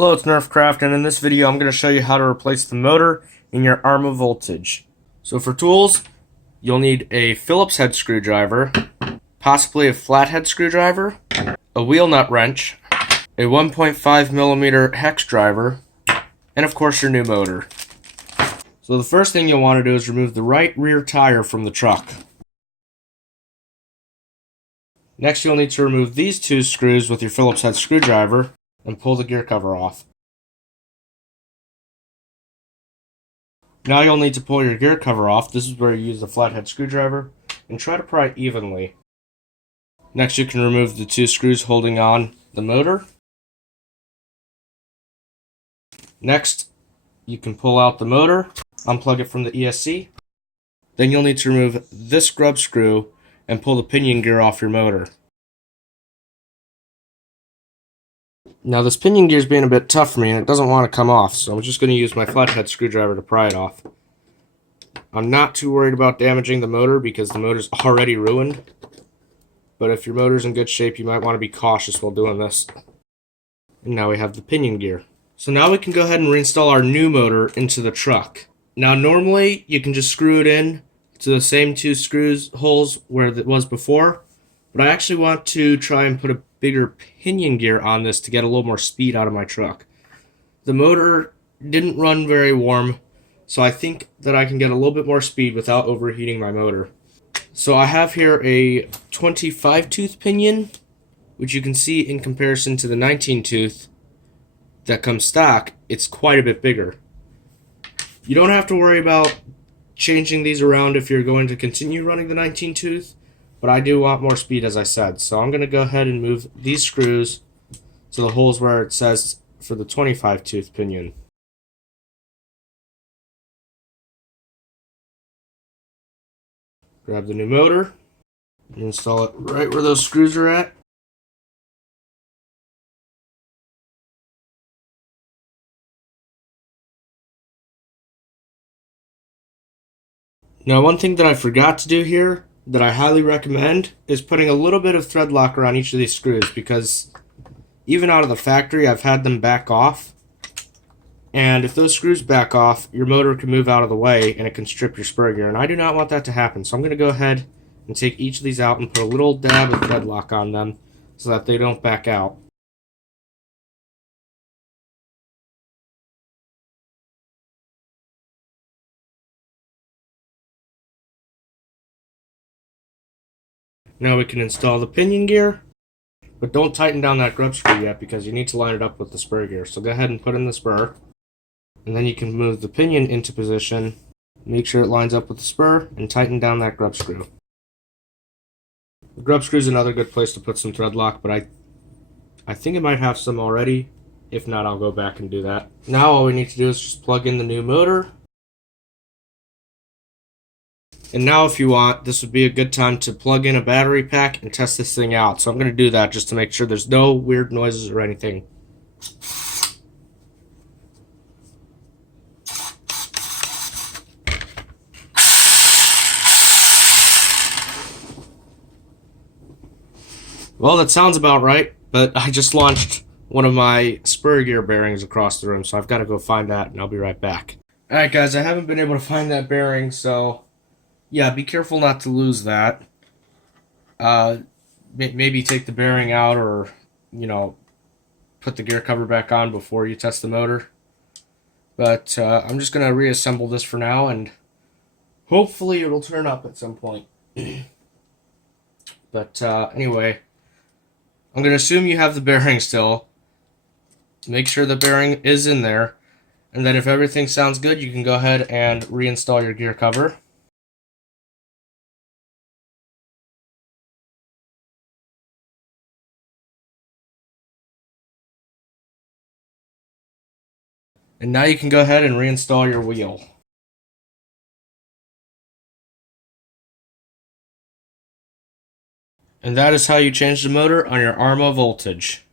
Hello, it's Nerfcraft, and in this video I'm going to show you how to replace the motor in your Arrma voltage. So for tools, you'll need a Phillips head screwdriver, possibly a flathead screwdriver, a wheel nut wrench, a 1.5mm hex driver, and of course your new motor. So the first thing you'll want to do is remove the right rear tire from the truck. Next you'll need to remove these two screws with your Phillips head screwdriver and pull the gear cover off. Now you'll need to pull your gear cover off. This is where you use the flathead screwdriver and try to pry it evenly. Next you can remove the two screws holding on the motor. Next you can pull out the motor, unplug it from the ESC. Then you'll need to remove this grub screw and pull the pinion gear off your motor. Now this pinion gear is being a bit tough for me and it doesn't want to come off, so I'm just going to use my flathead screwdriver to pry it off. I'm not too worried about damaging the motor because the motor's already ruined, but if your motor's in good shape you might want to be cautious while doing this. And now we have the pinion gear. So now we can go ahead and reinstall our new motor into the truck. Now normally you can just screw it in to the same two screws holes where it was before, but I actually want to try and put a bigger pinion gear on this to get a little more speed out of my truck. The motor didn't run very warm, so I think that I can get a little bit more speed without overheating my motor. So I have here a 25 tooth pinion, which you can see in comparison to the 19 tooth that comes stock, it's quite a bit bigger. You don't have to worry about changing these around if you're going to continue running the 19 tooth, but I do want more speed, as I said. So I'm going to go ahead and move these screws to the holes where it says for the 25 tooth pinion. Grab the new motor and install it right where those screws are at. Now one thing that I forgot to do here that I highly recommend is putting a little bit of thread locker on each of these screws, because even out of the factory I've had them back off, and if those screws back off your motor can move out of the way and it can strip your spur gear, and I do not want that to happen. So I'm going to go ahead and take each of these out and put a little dab of thread lock on them so that they don't back out. Now we can install the pinion gear, but don't tighten down that grub screw yet because you need to line it up with the spur gear. So go ahead and put in the spur, and then you can move the pinion into position, make sure it lines up with the spur, and tighten down that grub screw. The grub screw is another good place to put some thread lock, but I think it might have some already. If not, I'll go back and do that. Now all we need to do is just plug in the new motor. And now if you want, this would be a good time to plug in a battery pack and test this thing out. So I'm going to do that just to make sure there's no weird noises or anything. Well, that sounds about right, but I just launched one of my spur gear bearings across the room, so I've got to go find that, and I'll be right back. Alright guys, I haven't been able to find that bearing, so yeah, be careful not to lose that. Maybe take the bearing out, or, you know, put the gear cover back on before you test the motor. But I'm just going to reassemble this for now, and hopefully it'll turn up at some point. But anyway, I'm going to assume you have the bearing still. Make sure the bearing is in there, and then if everything sounds good, you can go ahead and reinstall your gear cover. And now you can go ahead and reinstall your wheel. And that is how you change the motor on your Arrma voltage.